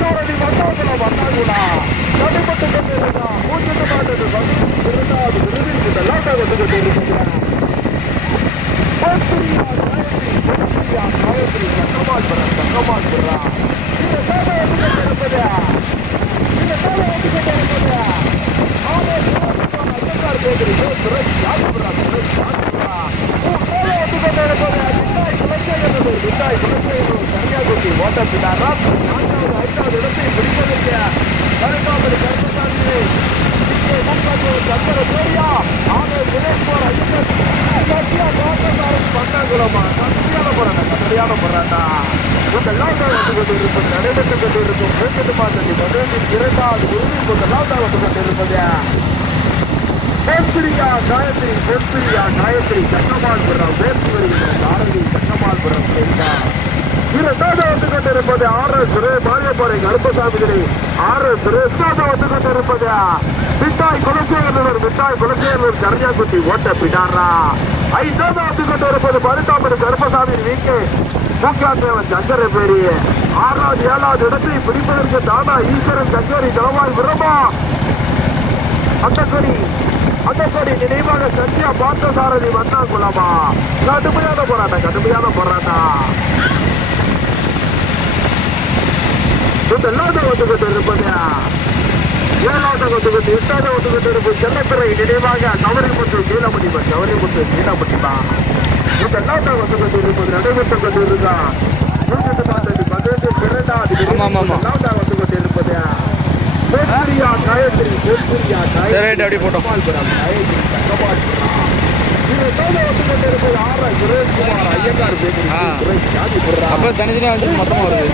சாரதி வந்தாங்களா தடைப்பட்டு கொண்டிருக்கா மூச்சு மாட்டது இரண்டாவது விருதில் இந்த லாட்டாக வந்து கொண்டிருக்கிறார். காயத்ரி சக்கமால் பெறா இந்த சேவை வந்து கொண்டிருப்பது இந்த சேவை வந்து கொண்டிருப்பது ஐயங்கார் பேசுறது துறை யாருப்பா விட்டாய் குலசேகர் கன்னியாகுமரி ஓட்டப்பிட்டாரா 4வது 5வது இடத்தை பிடிப்பதற்கு கருத்தாமது கருப்பசாமி சங்கர சோரியா ஆமே சுரேஷ்வர் ஐயர் பட்டாங்குளமா கடுமையான போராட்டா இந்த லாட்டா வந்து கொண்டிருப்பது நடைபெற்றுக் கொண்டிருக்கும் கிரிக்கெட் மாற்றத்தை முதலில் 2வது உறுதி இந்த லாட்டா வந்து கொண்டிருப்பது காயத்ரி சக்கமால்புரம் வேட்பு வருகிறார். சாரதி சக்கமால்புரம் இரண்டாவது வந்து கொண்டிருப்பது மாரியப்பாறை கருப்பசாமி வந்து கொண்டிருப்பது மிட்டாய் குலசேகர் கருஞ்சாக்குட்டி ஓட்ட பிடாரா. 5வது வந்து கொண்டிருப்பது பருத்தாமது கருப்பசாமி வீக்கே மூக்காத்தேவன் சங்கர பேரி. 6வது 7வது இடத்தை பிடிப்பதற்கு தானா ஈஸ்வரன் சங்கரி தளவாய் விரமா அந்தக்கடி நினைவாக சத்யா பார்த்த சாரதி வண்ணாங்குளமா. கடுமையான போராட்டம் இந்த லாட்டம் வந்து கொண்டு இருப்பது 7வது வந்து கொண்டு 8வது வந்து கொண்டு இருப்பது சென்னப்பிறை நினைவாக கவரிமுத்து கீழப்பட்டிமா இந்த லாட்டம் வந்து கொண்டு இருப்பது நடைபெற்றுக் கொண்டு இருக்கா. 2வது லாட்டம் வந்து கொண்டு இருப்பது காயத்ரி அப்படி போட்டோம். அப்ப தனித்தனியா வந்து மொத்தமா வருது.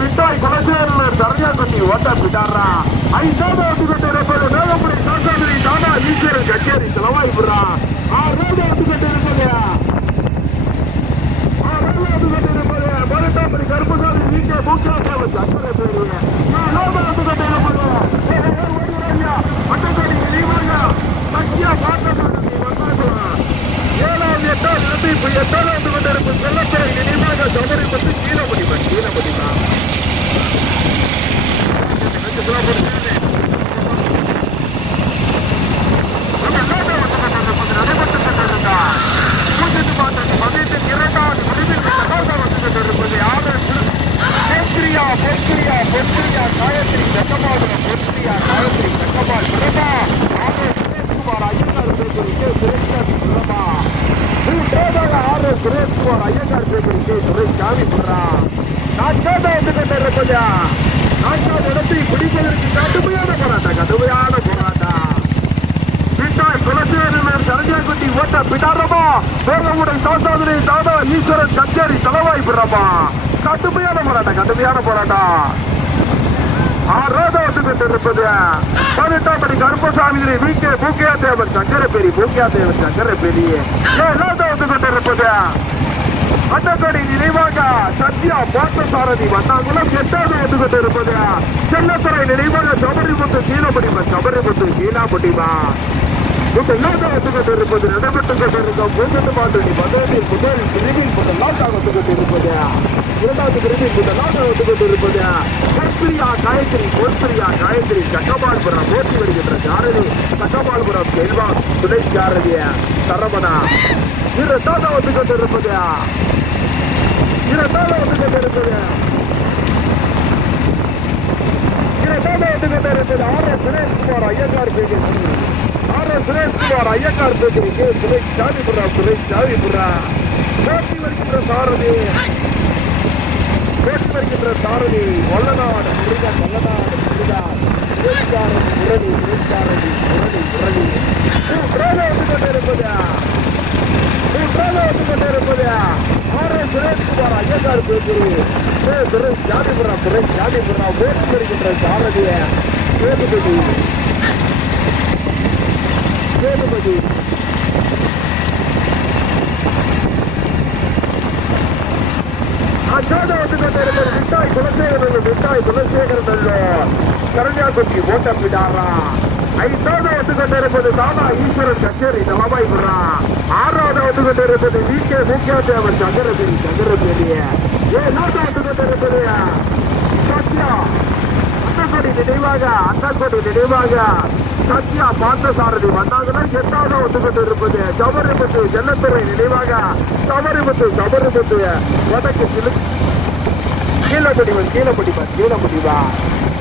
மிட்டாய் குலசேகர் கருஞ்சாக்குட்டி ஓட்ட பிட்டாரா. 5வது வந்து கொண்டிருப்பது மேலப்படி சாசாதிரி தானா ஈஸ்வரன் கச்சேரி செலவாய் விடுறா. 6வது வந்து கொண்டிருப்பது பருத்தாமதி கருப்பசாமி வீட்டை மூக்காத்தேவன் சங்கர பேரு. 7வது வந்து கொண்டிருப்பது அட்டக்கடி நினைவாக சத்யா பார்த்தசாரதி வந்தாங்குளம். 7வது 8வது இடத்தை 8வது வந்து கொண்டிருக்கும் செல்லத்துறை நினைவாக சபரிமத்து கீழப்பட்டிமா காயத்ரி சக்கமால் சுரேஷ்குமார் ஐயங்கார் பேசுறீங்க சுரேஷ் புறா. 4வது வந்து கொண்டிருப்பது 4வது இடத்தை பிடிப்பதற்கு கடுமையான போராட்டம். மிட்டாய் குலசேகர் கருஞ்சாக்குட்டி ஓட்ட பிடாரமா வேகமுடை சாசாதிரி தாதா ஈஸ்வரன் கச்சேரி தலைவாய் பிறமா. கடுமையான போராட்டம். 6வது வந்து கொண்டிருப்பது 18வது கருப்பசாமி வீக்கே மூக்கியாத்தேவன் சங்கர பேரி. 7வது வந்து கொண்டிருப்பது அட்டக்கடி நினைவாக சத்யா பார்த்தசாரதி வண்ணாங்குளம். 8வது வந்து கொண்டிருப்பது செல்லத்துறை நினைவாக சபரிமுத்து கீழாப்பட்டிமா. இந்த லாட்டா வந்து கொண்டிருப்பது நடைபெற்றுக் கொண்டிருக்கும் பூங்கட்டு மாட்டணி முதலில் பிரிவில் இந்த லாட்டா வந்து கொண்டிருப்பது 2வது பிரிவில் இந்த லாட்டா வந்து கொண்டிருப்பது காயத்ரி சக்கமால்புரம் போட்டி வருகின்ற சாரதி சக்கமால்புரம் செல்வா துணை சாரதிய சரவணா. 2வது வந்து கொண்டிருப்பது 2வது வந்து கொண்டிருப்பது சுரேஷ்குமார் ஐயங்கார் பேசுறீங்க சுரேஷ் சாவிபுரா. போட்டி வருகின்ற சாரதி வல்லநாடு முருகா முரளி முரளி முரளி கொண்டிருப்பது ஆர்எஸ் சுரேஷ்குமார் ஐயங்கார் பேசுகிறேன் ஜாதிபுரா ஓட்டு வருகின்ற சாரதிய சேதுபதி அச்சாத வந்து கொண்டிருப்பது மிட்டாய் குலசேகரன் கரண்யாக்குட்டி ஓட்டம் விடாரா ஐந்தாவது வந்து கொண்டிருப்பது தானா ஈஸ்வரன் கச்சேரி தலைவாய் விடுறா ஆறாவது வந்து கொண்டிருப்பது விகே முக்கியத்தேவன் சங்கரபேரி ஏழாவது வந்து கொண்டிருப்பது சத்யா அண்ணாக்கோடி நினைவாக சத்யா பார்த்தசாரதி வந்தாங்கன்னா எட்டாவது வந்து கொண்டிருப்பது சபரிமுத்து செல்லத்துறை நினைவாக சபரிமுத்து வடக்கு கீழப்படிவா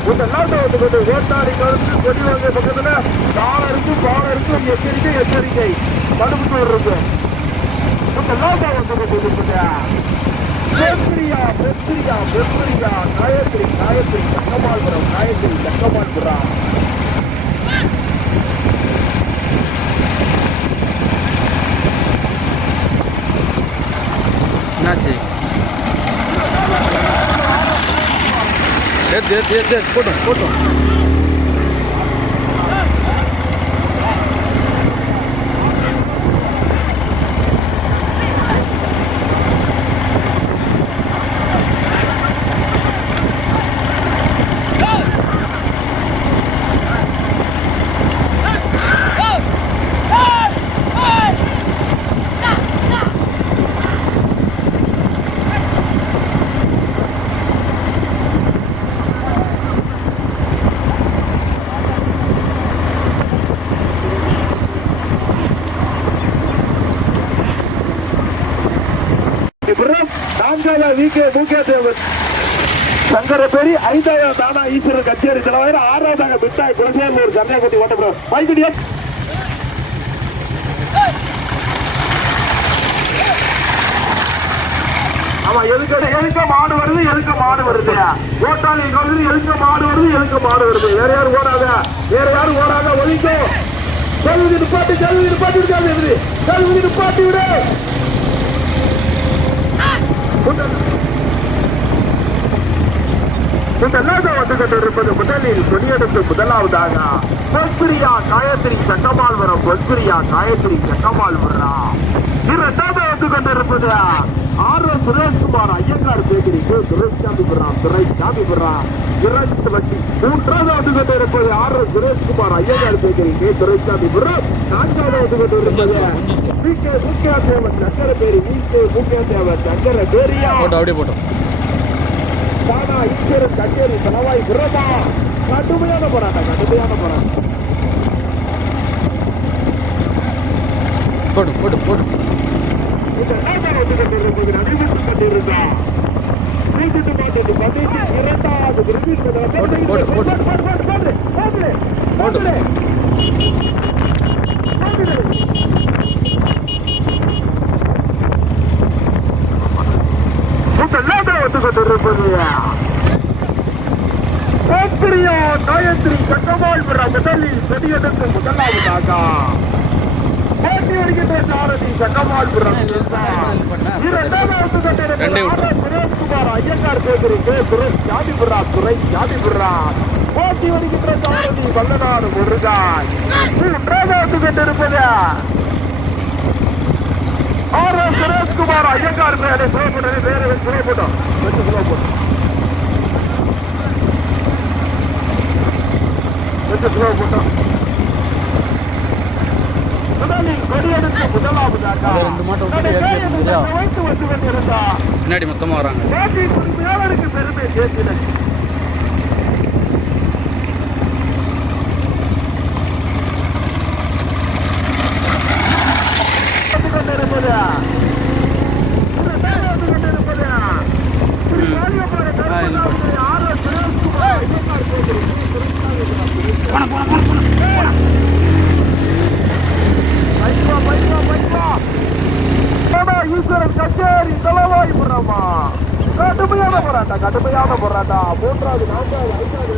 இந்த நாட்டை வந்து கொண்டு ஓட்டாடி கருத்து கொடிவாங்க பக்கத்துல பாலம் இருக்கு எச்சரிக்கை தடுப்பு இருக்கு இந்த நாட்டை வந்து கொண்டு இருப்பது காயத்ரி சக்கமால்புரம் என்னாச்சு? போட்டோம் சங்கரபேரி ஐந்தாவது தானா ஈஸ்வரன் கச்சேரி தலைவர் ஆறாவதாக மிட்டாய் குலசேகரன் கன்னியாகுமரி ஓட்டப்படும் வைகுடியா ஆமா எதுக்க மாடு வருது ஓட்டாளி எதுக்க மாடு வருது வேற யாரும் ஓடாத ஒழிக்கோ கல்வி நிப்பாட்டி விடு வந்து முதலில் கொடியெடுத்து முதலாவதாக காயத்ரி சட்டமால்வரம் இரண்டாவது வந்து கொண்டிருப்பது ஆர்எஸ் சுரேஷ்குமார் ஐயங்கார் பேக்கரி துரைசாமிபுரம் மூன்றாவது வந்து கொண்டிருப்பது ஆர்எஸ் சுரேஷ்குமார் ஐயங்கார் பேக்கரி துரைசாமிபுரம் நான்காவது வந்து கொண்டிருப்பது முக்கியத்தேவன் சங்கரபேரியா அப்படியே போட்டோம் தானா ஈஸ்வரன் கச்சேரி தலைவாய் விரமா கடுமையான போராட்டம் போட்டு இந்த நாட்டாக வந்து கொண்டிருப்பது நடைபெற்று கொண்டிருந்தா காயத்ரி சட்டமால்புரம் முதலில் கொடியெடுத்து முதலாவதாக போட்டி வருகின்ற சாரதி சட்டமால்புரம் இரண்டாவது சுரேஷ்குமார் ஐயங்கார் பேக்கரி துரைசாமிபுரா போட்டி வருகின்ற சாரதி வல்லநாடு முருகான் மூன்றாவது கொண்டிருப்பது ஆர்எஸ் சுரேஷ்குமார் ஐயங்கார் பேரை போட்டோம் பின்னாடி மொத்தமா வராங்க பெருமை சேர்த்து ஈஸ்வரன் கச்சேரி தலைவாய் புறமா கடுமையான போராட்டம் மூன்றாவது நான்காவது ஐந்தாவது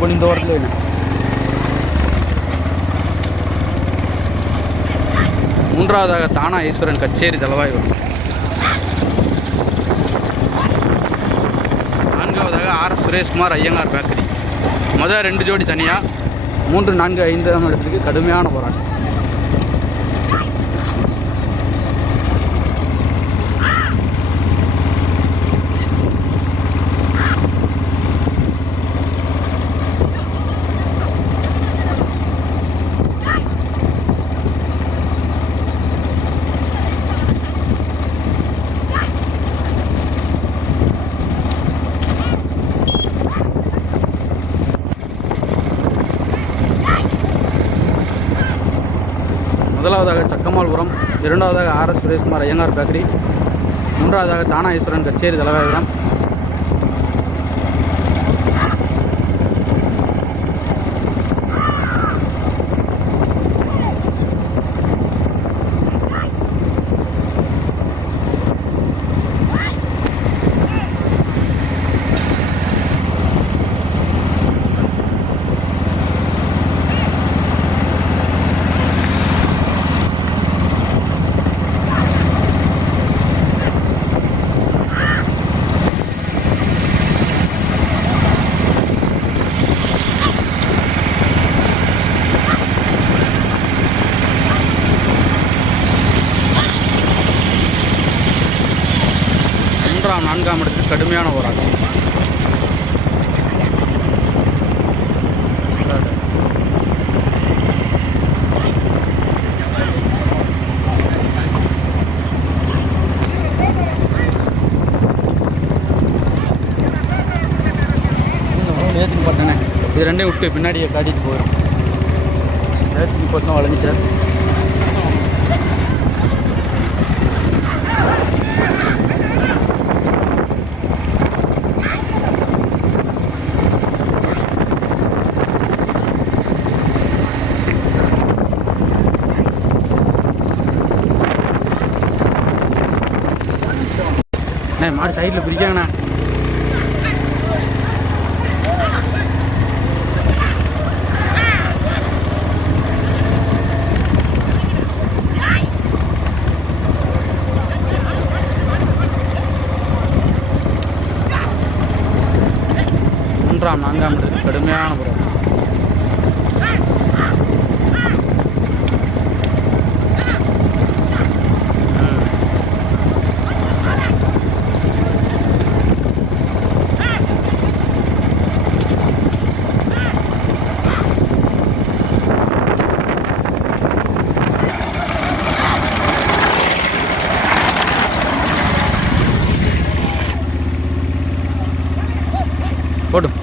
கொஞ்சம் இந்த ஓரத்தில் வேணும். மூன்றாவதாக தானா ஈஸ்வரன் கச்சேரி தளவாயூர். நான்காவதாக ஆர் சுரேஷ்குமார் ஐயங்கார் பேக்கரி. முதல் 2 ஜோடி தனியாக, 3, 4, 5ஆம் இடத்துக்கு கடுமையான போராட்டம். முதலாவதாக சக்கமால்புரம், இரண்டாவதாக ஆர் சுரேஷ்குமார் ஐயங்கார் பேக்கரி, மூன்றாவதாக தானா ஈஸ்வரன் கச்சேரி தலவாயுரம். மூன்றாம் 4ஆம் இடத்துக்கு கடுமையான போராட்டம். நேற்றுக்கு பார்த்தேனே, இது 2 விட்டு பின்னாடியே காட்டிட்டு போயிடும். நேற்றுக்கு பார்த்தா வளைஞ்சிட்டேன். அண்ணே மாடு சைடில் பிரிக்காங்கண்ணா. மூன்றாம் 4ஆம் இடத்துக்கு கடுமையான போராட்டம். போடும்.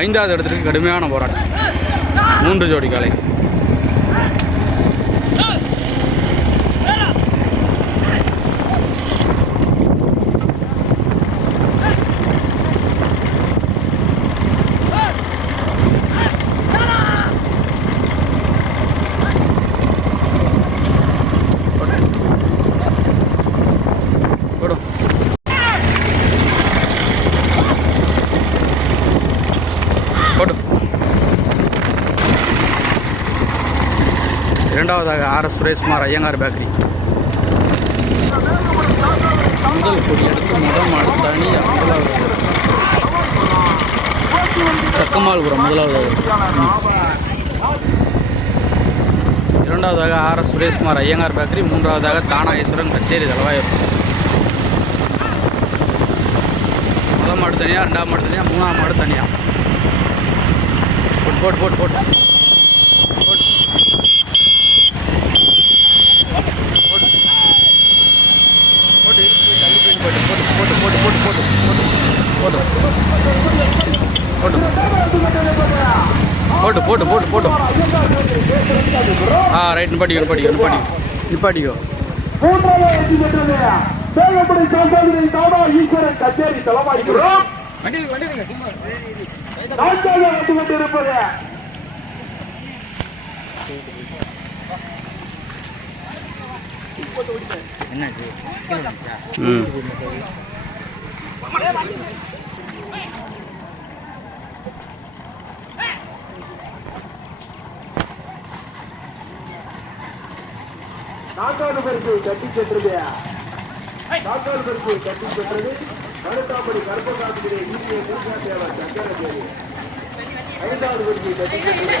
5வது இடத்துக்கு கடுமையான போராட்டம். 3 ஜோடி காலை. போடும். போடும். இரண்டாவதாக ஆர் சுரேஷ்குமார் ஐயங்கார் பேக்கரி. முதல் கொடி எடுத்து மாடு தனியாக முதலாவது. சக்கமால்புரம் முதலாவதாக. இரண்டாவதாக ஆர் சுரேஷ்குமார் ஐயங்கார் பேக்கரி, மூன்றாவதாக தானா ஈஸ்வரன் கச்சேரி தலவாயூர். முதல் மாடு தனியாக, 2ஆம் மாடு தனியாக, 3ஆம் மாடு தனியாக. போட்டு போட்டு போட்டு போட்டு போட்டு போட்டு போட்டு போட்டு போட்டு போட்டு போட்டு போட்டு போட்டு போட்டு போட்டு போட்டு. ரைட். நிப்பாட்டிக்கோ நிப்பாட்டிக்கோ நிப்பாட்டிக்கோ நிப்பாட்டிக்கோ. கச்சேரி தலவாய்க்கிறோம். என்னாச்சு? கட்டி பெற்றது காக்கால் பரிசு கட்டி பெற்றது மருத்தாப்படி கருப்பகாப்பிலே நீதியை தேவர் சங்கரதேவி 5வது பரிசு கட்டி பெற்றது